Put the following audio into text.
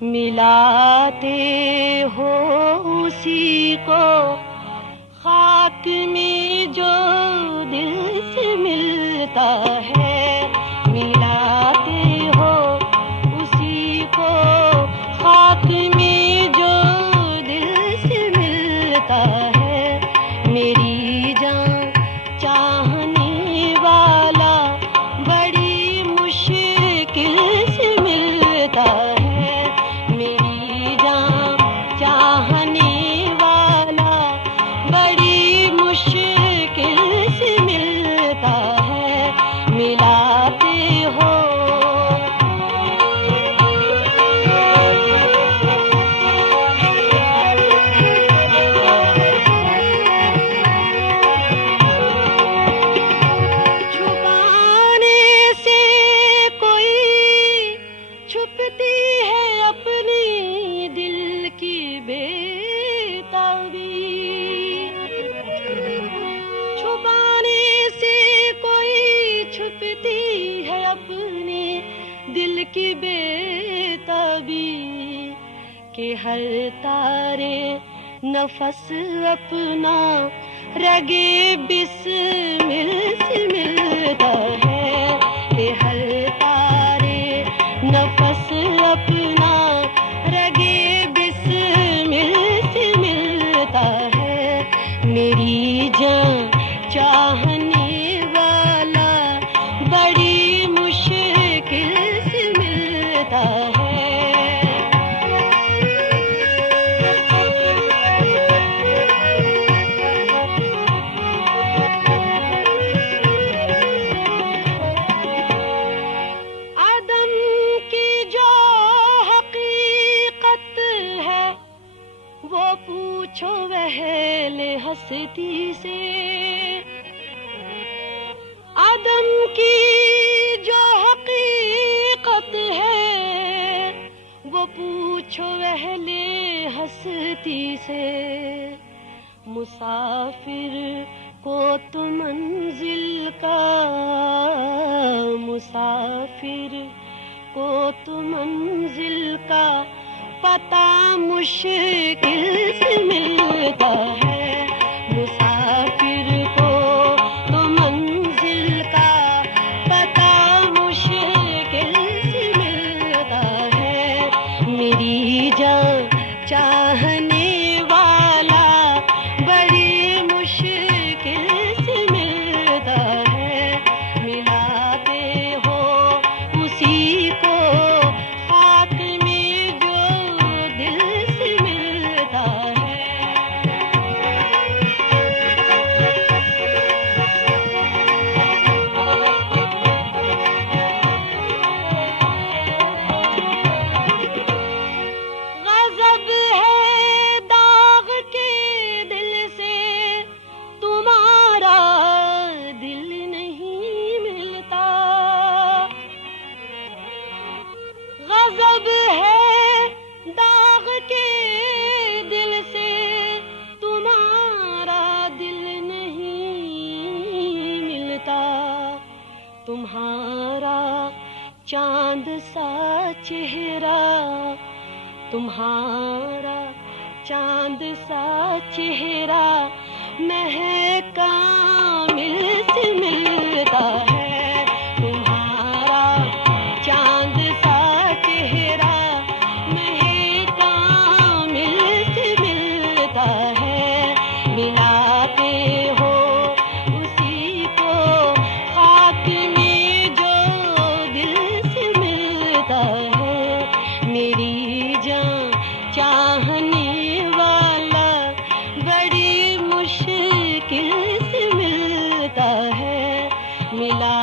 मिलाते हो उसी को खाक में जो दिल से मिलता है। मिलाते हो उसी को खाक में जो दिल से मिलता है। मेरी जान चाहने वाला बड़ी मुश्किल से मिलता है। मेरी जान चाहने वाला बड़ी मुश्किल से मिलता है। मिलाते हो छुपाने से कोई छुपती है अपनी दिल की बेताबी। छुपाने से कोई छुपती है अपने दिल की बेताबी कि हर तारे नफस अपना रगे बिस्मिल से मिलता है। कि हर तारे नफस अपना रगे बिस्मिल से मिलता है। मेरी जान चाहने वाला बड़ी मुश्किल से मिलता है। आदम की जो हकीकत है वो पूछो वहले हस्ती से। आदम की जो हकीकत है वो पूछो वहले हस्ती से। मुसाफिर को तो मंजिल का मुसाफिर को तो मंजिल का पता मुश्किल से मिलता है। मुसाफिर को तो मंजिल का पता मुश्किल से मिलता है। मेरी जान चाहने वाला बड़ी मुश्किल से मिलता है। मिलाते हो उसी को खाक में जो दिल से मिलता है। गज़ब है दाग के दिल से तुम्हारा दिल नहीं मिलता। गज़ब है दाग के दिल से तुम्हारा दिल नहीं मिलता। तुम्हारा चांद सा चेहरा तुम्हारा चांद सा चेहरा महका मिल से मिलता है। तुम्हारा चांद सा चेहरा महका मिल से मिलता है। मिलाते हो उसी को खाक में जो दिल से मिलता है। मेरी जान चाहने वाला बड़ी मुश्किल से मिलता है। मिला